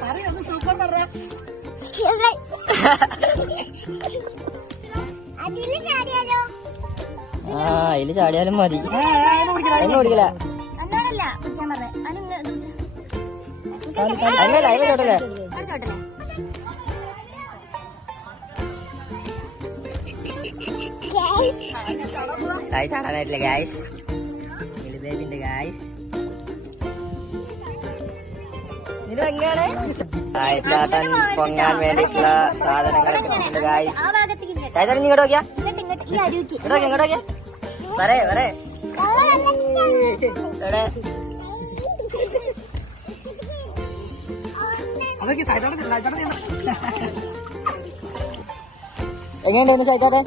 പറയൊന്ന് super പറ. ആ അതില് ചാടിയാലും മതി. ഓടിക്കില്ല അല്ലല്ല അതിന് ചോട്ടല്ലേ. ഗായ്സ് ആടാനായിട്ടില്ല ഗായ്സ്. ബേബിന്റെ ഗായ്സ് എങ്ങനെയാണ് ചാട്ടാൻ പൊങ്ങാൻ വേണ്ടിയിട്ടുള്ള സാധനങ്ങളൊക്കെ ഉണ്ട് ഗായ്സ്. ചായത്തന്നെ ഇങ്ങോട്ട് നോക്കിയാ ഇങ്ങോട്ട് നോക്കിയാ പറയേ ഇവിടെ എങ്ങനെയുണ്ടായിരുന്നു ചായത്താത്തൻ?